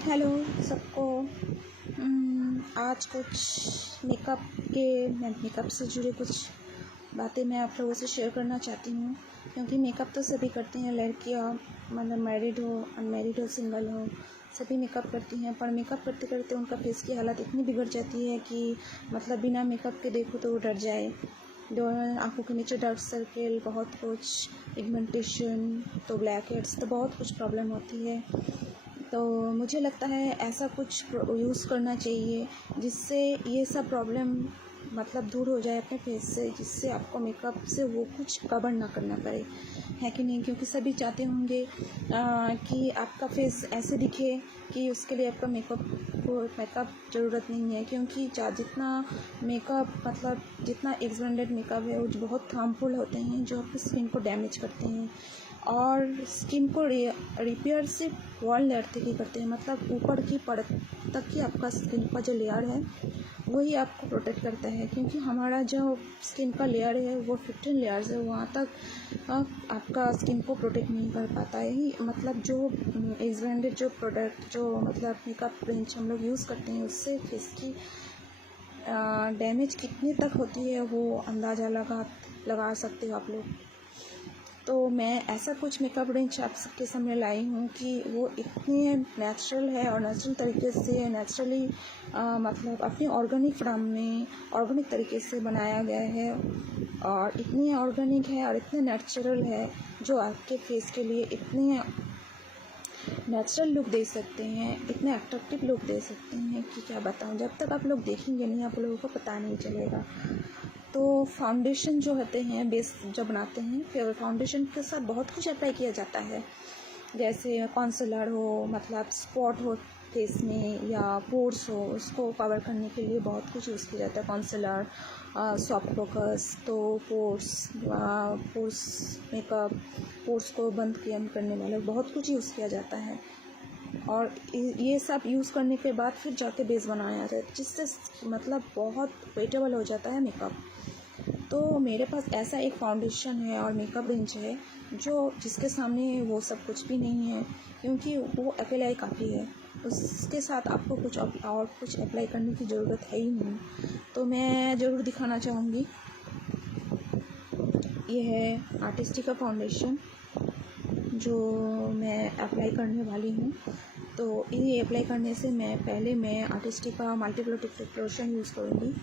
Hello सबको। आज कुछ मेकअप से जुड़े कुछ बातें मैं आप लोगों से शेयर करना चाहती हूँ, क्योंकि मेकअप तो सभी करते हैं, लड़कियाँ मतलब मैरिड हो, अनमैरिड हो, सिंगल हो, सभी मेकअप करती हैं। पर मेकअप करते करते उनका फेस की हालत इतनी बिगड़ जाती है कि मतलब बिना मेकअप के देखो तो वो डर जाए। आँखों के नीचे डार्क सर्किल, बहुत कुछ पिगमेंटेशन, तो ब्लैक हेड्स, तो बहुत कुछ प्रॉब्लम होती है। तो मुझे लगता है ऐसा कुछ यूज़ करना चाहिए जिससे ये सब प्रॉब्लम मतलब दूर हो जाए अपने फेस से, जिससे आपको मेकअप से वो कुछ कवर ना करना पड़े, है कि नहीं? क्योंकि सभी चाहते होंगे कि आपका फेस ऐसे दिखे कि उसके लिए आपका मेकअप ज़रूरत नहीं है, क्योंकि जितना मेकअप मतलब जितना एक्सपेंडेड मेकअप है वो बहुत हार्मफुल होते हैं, जो आपकी स्किन को डैमेज करते हैं। और स्किन को रिपेयर सिर्फ वॉल लेयर तक ही करते हैं, मतलब ऊपर की परत तक ही आपका स्किन का जो लेयर है वही आपको प्रोटेक्ट करता है, क्योंकि हमारा जो स्किन का लेयर है वो 15 लेयर्स है, वहाँ तक आपका स्किन को प्रोटेक्ट नहीं कर पाता है ही। मतलब जो एक्सपेंडेड जो प्रोडक्ट जो मतलब मेकअप रेंज हम लोग यूज़ करते हैं, उससे फेस की डैमेज कितनी तक होती है वो अंदाज़ा लगा सकते हो आप लोग। तो मैं ऐसा कुछ मेकअप रेंज आप सबके सामने लाई हूँ कि वो इतने नेचुरल है और नेचुरल तरीके से नेचुरली मतलब अपने ऑर्गेनिक फार्म में ऑर्गेनिक तरीके से बनाया गया है, और इतनी ऑर्गेनिक है और इतने नेचुरल है जो आपके फेस के लिए इतने नेचुरल लुक दे सकते हैं, इतने अट्रैक्टिव लुक दे सकते हैं कि क्या बताऊँ। जब तक आप लोग देखेंगे नहीं आप लोगों को पता नहीं चलेगा। तो फाउंडेशन जो होते हैं, बेस जो बनाते हैं, फिर फाउंडेशन के साथ बहुत कुछ अप्लाई किया जाता है, जैसे कॉन्सीलर हो, मतलब स्पॉट हो फेस में, या पोर्स हो, उसको कवर करने के लिए बहुत कुछ यूज़ किया जाता है। कॉन्सीलर, सॉफ्ट फोकस, तो पोर्स मेकअप, पोर्स को बंद करने वाले बहुत कुछ यूज़ किया जाता है। और ये सब यूज़ करने के बाद फिर जाके बेस बनाया जाता है, जिससे मतलब बहुत वेटेबल हो जाता है मेकअप। तो मेरे पास ऐसा एक फाउंडेशन है और मेकअप रेंज है जो जिसके सामने वो सब कुछ भी नहीं है, क्योंकि वो अकेला ही काफ़ी है, उसके साथ आपको कुछ और कुछ अप्लाई करने की ज़रूरत है ही नहीं। तो मैं ज़रूर दिखाना चाहूँगी, ये है आर्टिस्टिका फाउंडेशन जो मैं अप्लाई करने वाली हूँ। तो ये अप्लाई करने से पहले मैं आर्टिस्टिका मल्टीपल लोशन यूज़ करूँगी।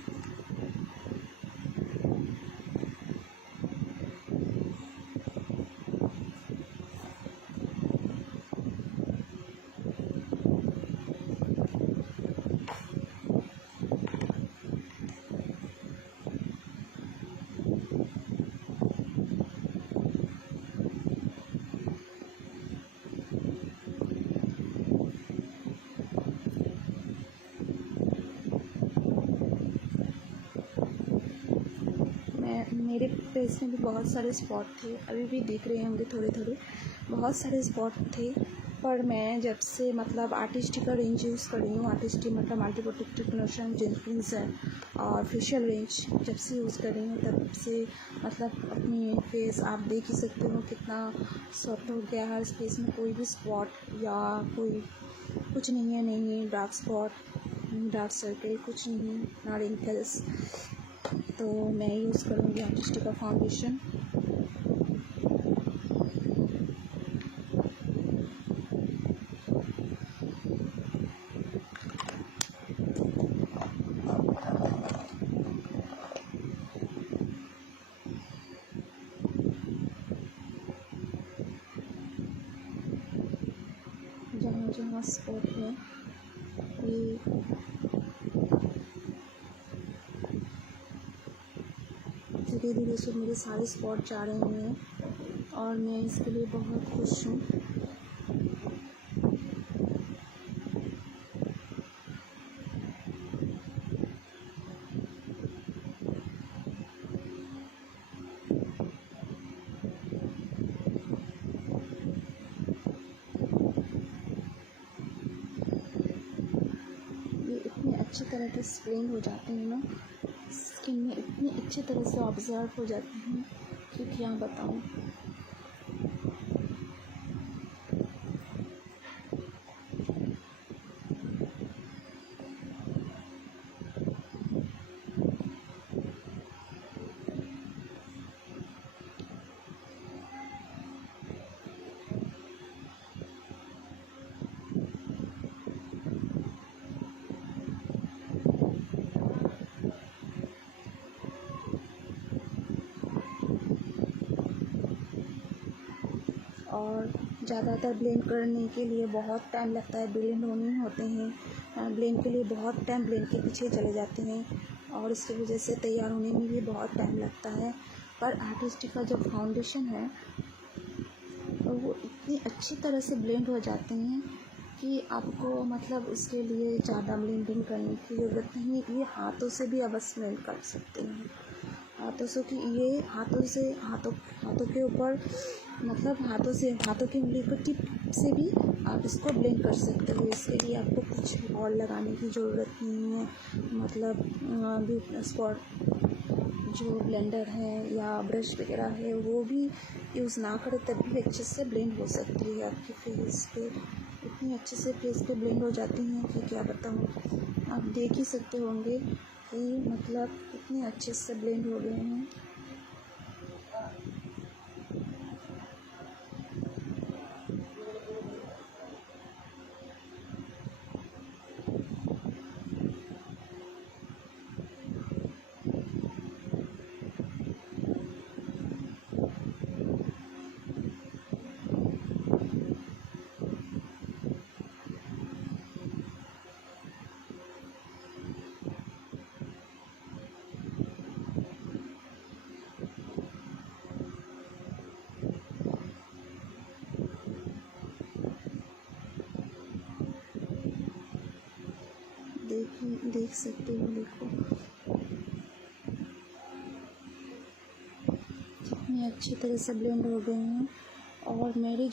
मेरे फेस में भी बहुत सारे स्पॉट थे, अभी भी दिख रहे होंगे थोड़े थोड़े, बहुत सारे स्पॉट थे। पर मैं जब से मतलब आर्टिस्टिका रेंज यूज़ कर रही हूँ, आर्टिस्टिक मतलब मल्टी प्रोटेक्टिव लोशन, क्लींजर और फेशियल रेंज जब से यूज़ कर रही हूँ, तब से मतलब अपनी फेस आप देख ही सकते हो कितना सॉफ्ट हो गया है। इस फेस में कोई भी स्पॉट या कोई कुछ नहीं है डार्क स्पॉट, डार्क सर्किल, कुछ नहीं, ना रिंकल्स। तो मैं यूज़ करूँगी आर्टिस्टिका फाउंडेशन। जहाँ जहाँ स्पॉट है ये धीरे धीरे से मेरे सारे स्पॉट जा रहे हैं और मैं इसके लिए बहुत खुश हूँ। ये इतने अच्छी तरह से स्प्रेइंग हो जाते हैं ना, स्किन में इतनी अच्छी तरह से ऑब्जर्व हो जाते हैं कि क्या बताऊँ। और ज़्यादातर ब्लेंड करने के लिए बहुत टाइम लगता है, ब्लेंड होने होते हैं, ब्लेंड के लिए बहुत टाइम ब्लेंड के पीछे चले जाते हैं और इसकी वजह से तैयार होने में भी बहुत टाइम लगता है। पर आर्टिस्ट का जो फाउंडेशन है वो इतनी अच्छी तरह से ब्लेंड हो जाते हैं कि आपको मतलब इसके लिए ज़्यादा ब्लेंडिंग करने की ज़रूरत नहीं है। ये हाथों से भी आप बस ब्लेंड कर सकते हैं। हाथों के ऊपर मतलब हाथों की उंगली को टिप से भी आप इसको ब्लेंड कर सकते हो। इसके लिए आपको कुछ और लगाने की ज़रूरत नहीं है। मतलब स्पॉट जो ब्लेंडर है या ब्रश वगैरह है वो भी यूज़ ना करें तब भी अच्छे से ब्लेंड हो सकती है। आपके फेस पे इतनी अच्छे से फेस पे ब्लेंड हो जाती हैं कि क्या बताऊँ। आप देख ही सकते होंगे कि मतलब इतने अच्छे से ब्लेंड हो गए हैं। देख सकते हो, देखो कितनी अच्छी तरह से ब्लेंड हो गए हैं। और मेरे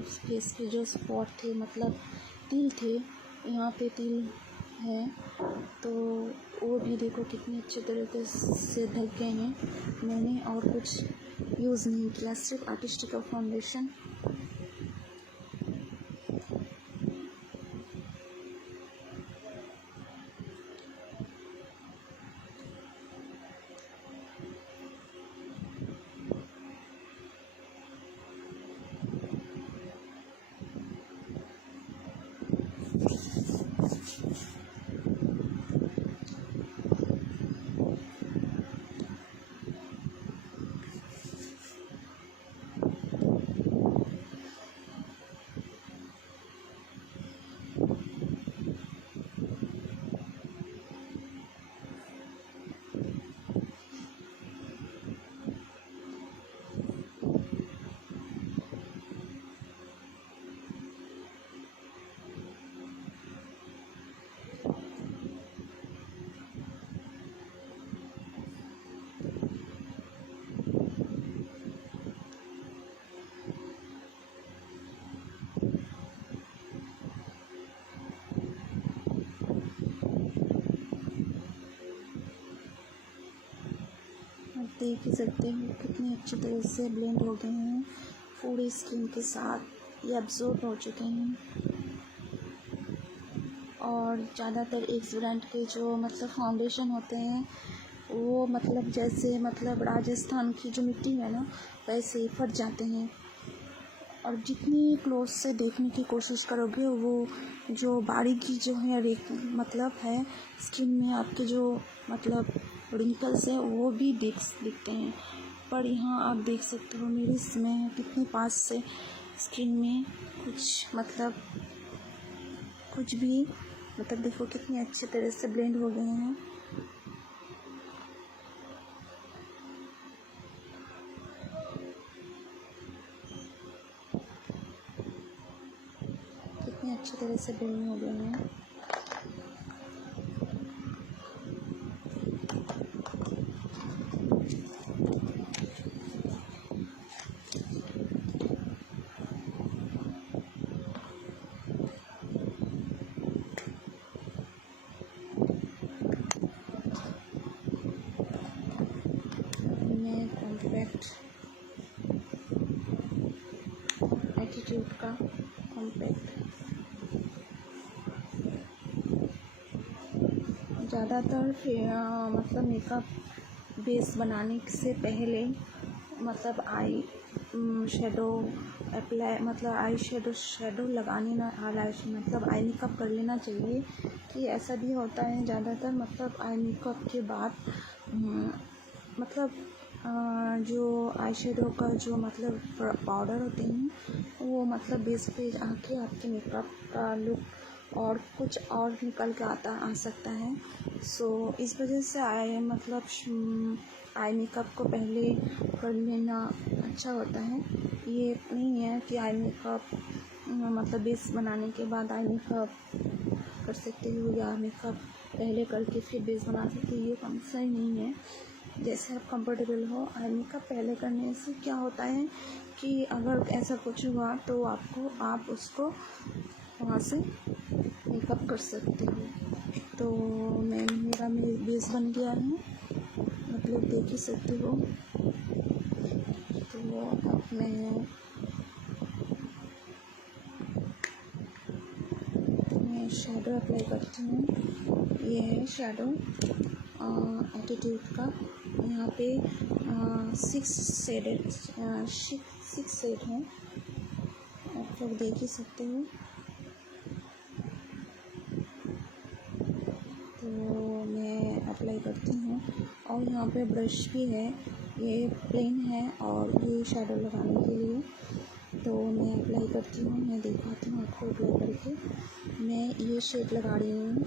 फेस पे जो स्पॉट थे, मतलब तिल थे, यहाँ पे तिल है तो वो भी देखो कितनी अच्छी तरीके से ढक गए हैं। मैंने और कुछ यूज़ नहीं किया, सिर्फ आर्टिस्ट का फाउंडेशन। आप देख ही सकते हो कितनी अच्छी तरह से ब्लेंड हो गए हैं, पूरी स्किन के साथ ये अब्जॉर्ब हो चुके हैं। और ज़्यादातर एक्स ब्रांड के जो मतलब फाउंडेशन होते हैं वो मतलब जैसे मतलब राजस्थान की जो मिट्टी है ना वैसे ही फट जाते हैं। और जितनी क्लोज से देखने की कोशिश करोगे वो जो बारीकी जो है मतलब है स्किन में आपके जो मतलब रिंकल्स है वो भी दिखते हैं। पर यहाँ आप देख सकते हो मेरी इसमें कितनी पास से स्किन में कुछ भी मतलब देखो कितनी अच्छी तरह से ब्लेंड हो गए हैं। कितनी अच्छी तरह से ब्लेंड हो गए हैं। मैं कॉम्पैक्ट एटीट्यूड का कॉम्पैक्ट ज़्यादातर मतलब मेकअप बेस बनाने से पहले मतलब आई शेडो अप्लाई मतलब शेडो लगाने ना मतलब आई मेकअप कर लेना चाहिए। कि ऐसा भी होता है ज़्यादातर मतलब आई मेकअप के बाद मतलब जो आई शेडो का जो मतलब पाउडर होते हैं वो मतलब बेस पे आके आपके मेकअप का लुक और कुछ और निकल के आ सकता है। सो इस वजह से आई मेकअप को पहले कर लेना अच्छा होता है। ये नहीं है कि आई मेकअप मतलब बेस बनाने के बाद आई मेकअप कर सकते हो या मेकअप पहले करके फिर बेस बना सकते हो, ये कंपल्सरी नहीं है। जैसे आप कंफर्टेबल हो। आई मेकअप पहले करने से क्या होता है कि अगर ऐसा कुछ हुआ तो आप उसको वहाँ से मेकअप कर सकते हो। तो मेरा बेस बन गया है, मतलब देख ही सकते हो। तो अब मैं शेडो अप्लाई करती हूँ। ये है शेडो एटीट्यूड का। यहाँ पे 6 शेड है, आप लोग देख ही सकते हो। तो मैं अप्लाई करती हूँ और यहाँ पे ब्रश भी है, ये प्लेन है और ये शेडो लगाने के लिए। तो मैं अप्लाई करती हूँ, मैं दिखाती हूँ आपको अप्लाई करके। मैं ये शेड लगा रही हूँ।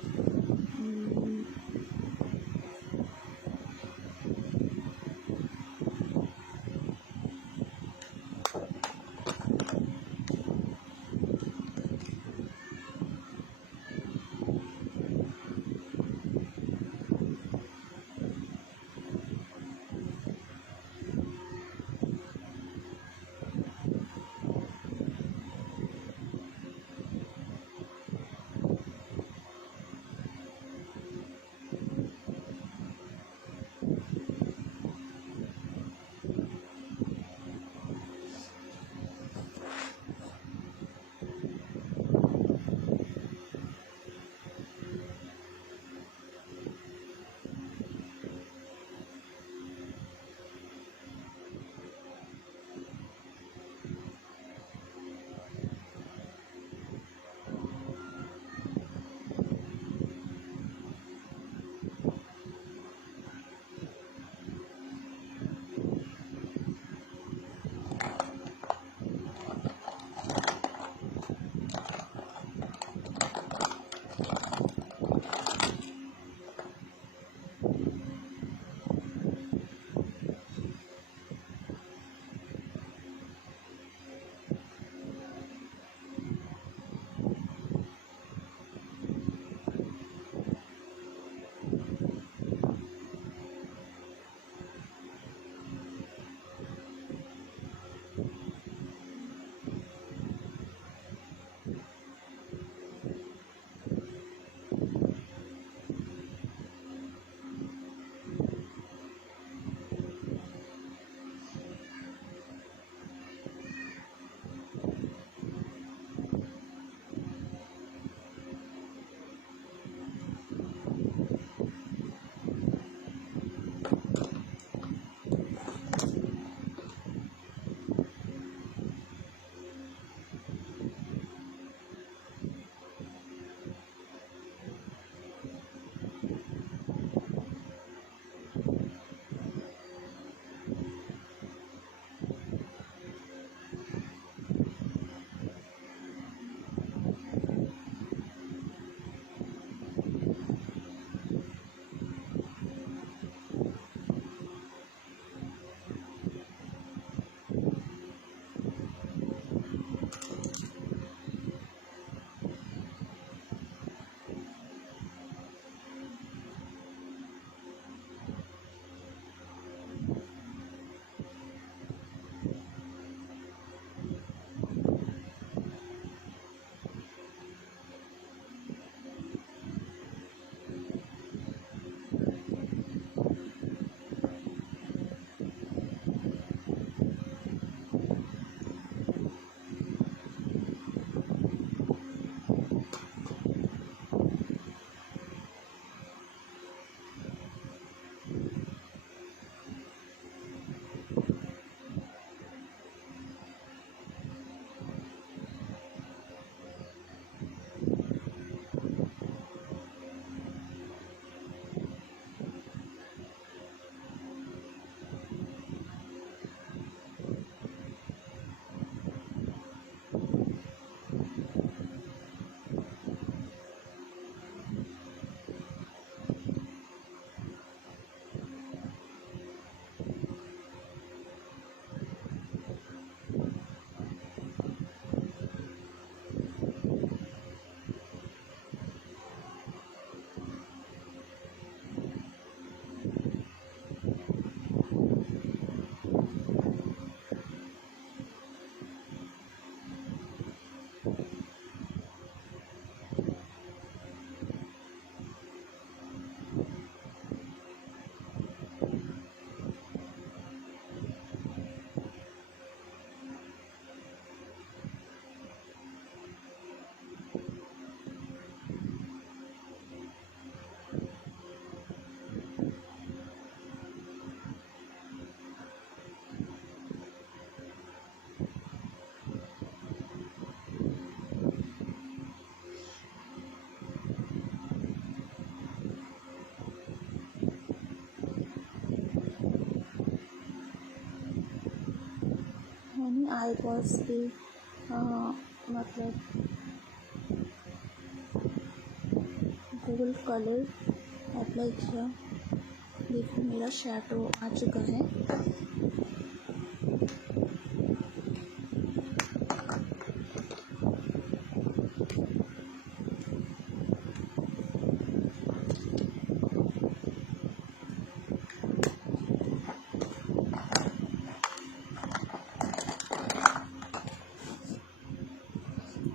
आईब्रोज पे मतलब गोल्ड कलर अप्लाई किया। देखो मेरा शैडो आ चुका है।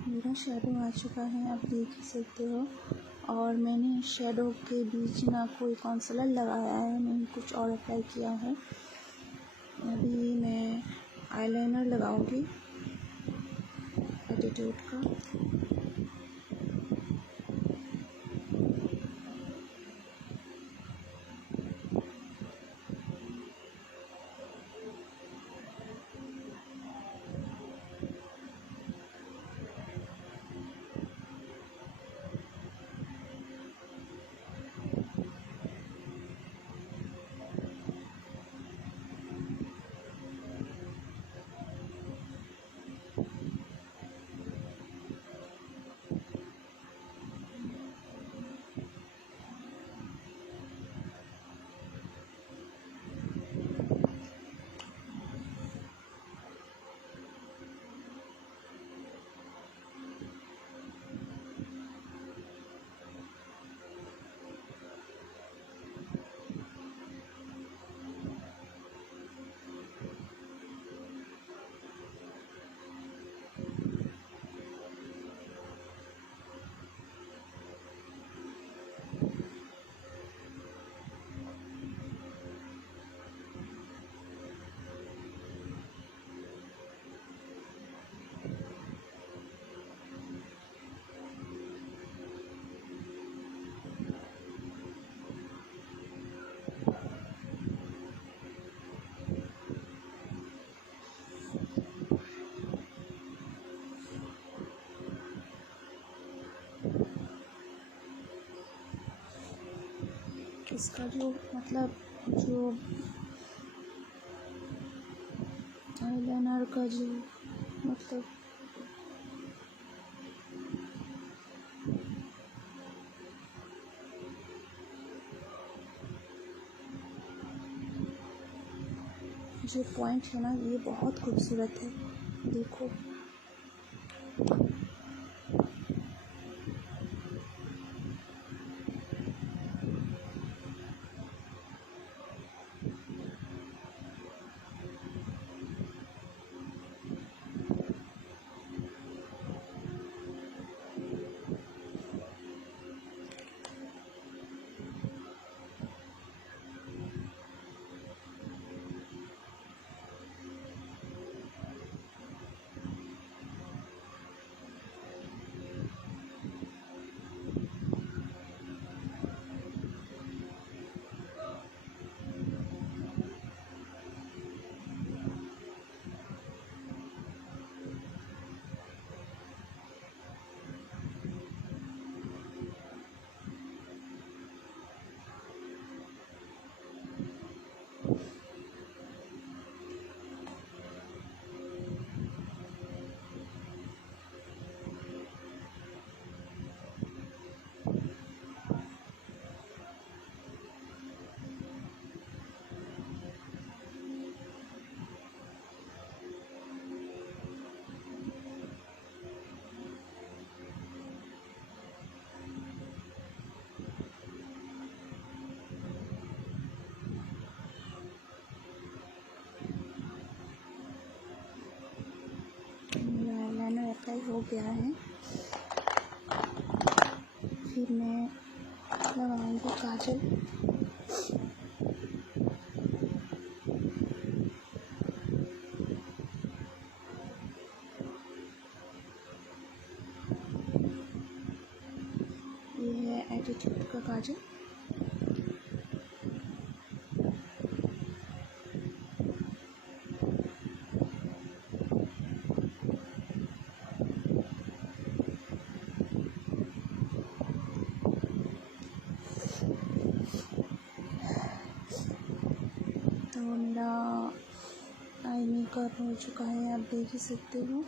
मेरा शेडो आ चुका है, आप देख ही सकते हो। और मैंने शेडो के बीच ना कोई कॉन्सीलर लगाया है, नहीं कुछ और अप्लाई किया है। अभी मैं आईलाइनर लगाऊंगी एटीट्यूड का। इसका जो मतलब जो आईलाइनर का जो मतलब जो पॉइंट है ना, ये बहुत खूबसूरत है। देखो आईलाइनर अप्लाई हो गया है। फिर मैं लगाऊंगी काजल। ये है एटीट्यूड का काजल। तो मेरा आई मेकअप हो चुका है, आप देख ही सकते हो।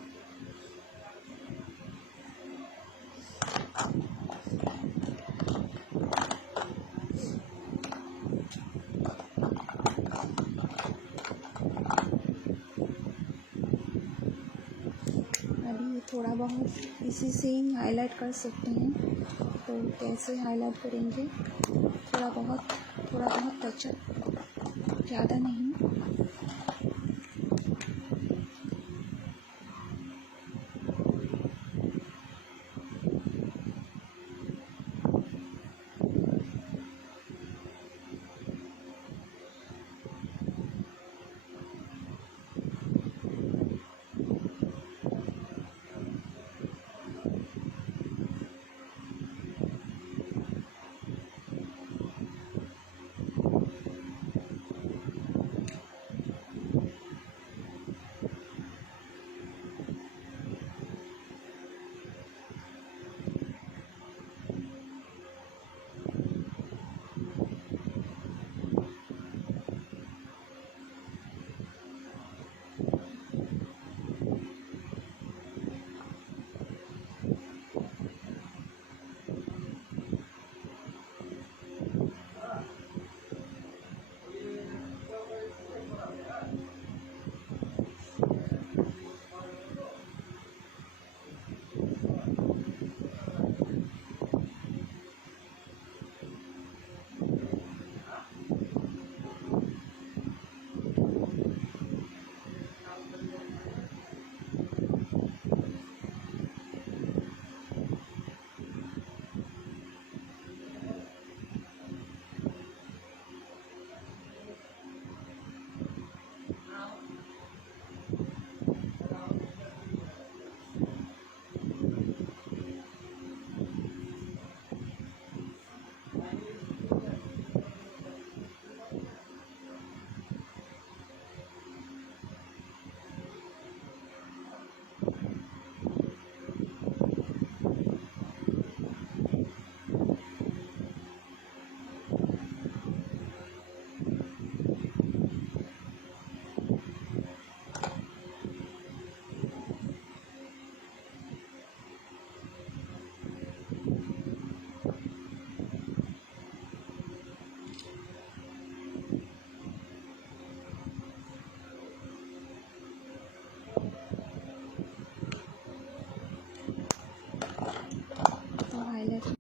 अभी थोड़ा बहुत इसी से ही हाईलाइट कर सकते हैं, तो कैसे हाईलाइट करेंगे, थोड़ा बहुत टचअप, ज़्यादा नहीं।